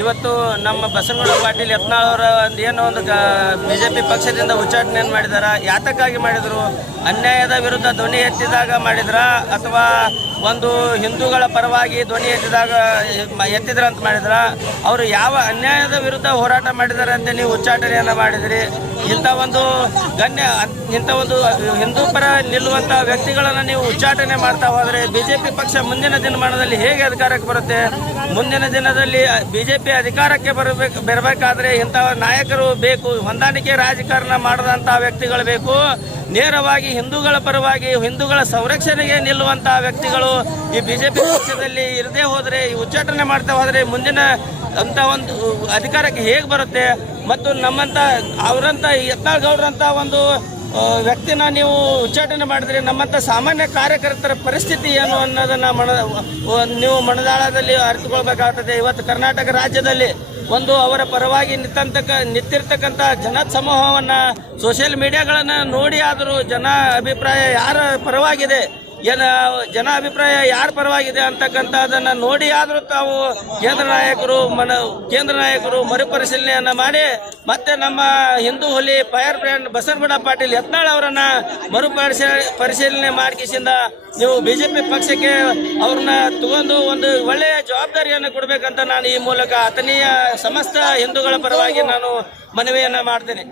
ಇವತ್ತು ನಮ್ಮ ಬಸವನಗೌಡ ಪಾಟೀಲ್ ಯತ್ನಾಳ್ ಅವರ ಒಂದು ಏನೋ ಒಂದು ಬಿಜೆಪಿ ಪಕ್ಷದಿಂದ ಉಚ್ಚಾಟನೆಯನ್ನು ಮಾಡಿದಾರ? ಯಾತಕ್ಕಾಗಿ ಮಾಡಿದ್ರು? ಅನ್ಯಾಯದ ವಿರುದ್ಧ ಧ್ವನಿ ಎತ್ತಿದಾಗ ಮಾಡಿದ್ರ? ಅಥವಾ ಒಂದು ಹಿಂದೂಗಳ ಪರವಾಗಿ ಧ್ವನಿ ಎತ್ತಿದಾಗ ಎತ್ತಿದ್ರ ಅಂತ ಮಾಡಿದ್ರ? ಅವರು ಯಾವ ಅನ್ಯಾಯದ ವಿರುದ್ಧ ಹೋರಾಟ ಮಾಡಿದ್ದಾರೆ ಅಂತ ನೀವು ಉಚ್ಚಾಟನೆಯನ್ನು ಮಾಡಿದ್ರಿ? ಇಂಥ ಒಂದು ಗಣ್ಯ, ಇಂಥ ಒಂದು ಹಿಂದೂ ಪರ ನಿಲ್ಲುವಂತ ವ್ಯಕ್ತಿಗಳನ್ನು ನೀವು ಉಚ್ಚಾಟನೆ ಮಾಡ್ತಾ ಹೋದ್ರೆ ಬಿಜೆಪಿ ಪಕ್ಷ ಮುಂದಿನ ದಿನಮಾನದಲ್ಲಿ ಹೇಗೆ ಅಧಿಕಾರಕ್ಕೆ ಬರುತ್ತೆ? ಮುಂದಿನ ದಿನದಲ್ಲಿ ಬಿಜೆಪಿ ಅಧಿಕಾರಕ್ಕೆ ಬರಬೇಕು, ಬರಬೇಕಾದ್ರೆ ಇಂಥ ನಾಯಕರು ಬೇಕು, ಹೊಂದಾಣಿಕೆ ರಾಜಕಾರಣ ಮಾಡದಂತಹ ವ್ಯಕ್ತಿಗಳು ಬೇಕು. ನೇರವಾಗಿ ಹಿಂದೂಗಳ ಪರವಾಗಿ, ಹಿಂದೂಗಳ ಸಂರಕ್ಷಣೆಗೆ ನಿಲ್ಲುವಂತಹ ವ್ಯಕ್ತಿಗಳು ಈ ಬಿಜೆಪಿ ಪಕ್ಷದಲ್ಲಿ ಇರದೇ ಹೋದರೆ, ಈ ಉಚ್ಚಾಟನೆ ಮಾಡ್ತಾ ಹೋದರೆ ಮುಂದಿನ ಅಂತ ಒಂದು ಅಧಿಕಾರಕ್ಕೆ ಹೇಗೆ ಬರುತ್ತೆ? ಮತ್ತು ನಮ್ಮಂತ ಅವರಂತ ಯತ್ನಾಳ್ ಗೌಡ್ರಂತ ಒಂದು ವ್ಯಕ್ತಿನ ನೀವು ಉಚ್ಚಾಟನೆ ಮಾಡಿದ್ರೆ ನಮ್ಮಂತ ಸಾಮಾನ್ಯ ಕಾರ್ಯಕರ್ತರ ಪರಿಸ್ಥಿತಿ ಏನು ಅನ್ನೋದನ್ನ ಮಣ ನೀವು ಮಣದಾಳದಲ್ಲಿ ಅರಿತುಕೊಳ್ಬೇಕಾಗ್ತದೆ. ಇವತ್ತು ಕರ್ನಾಟಕ ರಾಜ್ಯದಲ್ಲಿ ಒಂದು ಅವರ ಪರವಾಗಿ ನಿಂತಂತಕ್ಕ ನಿಂತಿರ್ತಕ್ಕಂಥ ಜನ ಸಮೂಹವನ್ನು ಸೋಷಿಯಲ್ ಮೀಡಿಯಾಗಳನ್ನ ನೋಡಿ ಆದರೂ ಜನ ಅಭಿಪ್ರಾಯ ಯಾರ ಪರವಾಗಿದೆ? ಏನ ಜನ ಅಭಿಪ್ರಾಯ ಯಾರ ಪರವಾಗಿದೆ ಅಂತಕ್ಕಂಥದ್ದನ್ನ ನೋಡಿ ಆದರೂ ತಾವು ಕೇಂದ್ರ ನಾಯಕರು ಮನ ಕೇಂದ್ರ ನಾಯಕರು ಮರುಪರಿಶೀಲನೆಯನ್ನು ಮಾಡಿ ಮತ್ತೆ ನಮ್ಮ ಹಿಂದೂ ಹುಲಿ ಫೈರ್ ಬ್ರ್ಯಾಂಡ್ ಬಸವನಗೌಡ ಪಾಟೀಲ್ ಯತ್ನಾಳ್ ಅವರನ್ನ ಮರು ಪರಿಶೀಲನೆ ಮಾಡಿಸಿಂದ ನೀವು ಬಿಜೆಪಿ ಪಕ್ಷಕ್ಕೆ ಅವ್ರನ್ನ ತಗೊಂಡು ಒಂದು ಒಳ್ಳೆಯ ಜವಾಬ್ದಾರಿಯನ್ನು ಕೊಡಬೇಕಂತ ನಾನು ಈ ಮೂಲಕ ಅತನೀಯ ಸಮಸ್ತ ಹಿಂದೂಗಳ ಪರವಾಗಿ ನಾನು ಮನವಿಯನ್ನು ಮಾಡ್ತೇನೆ.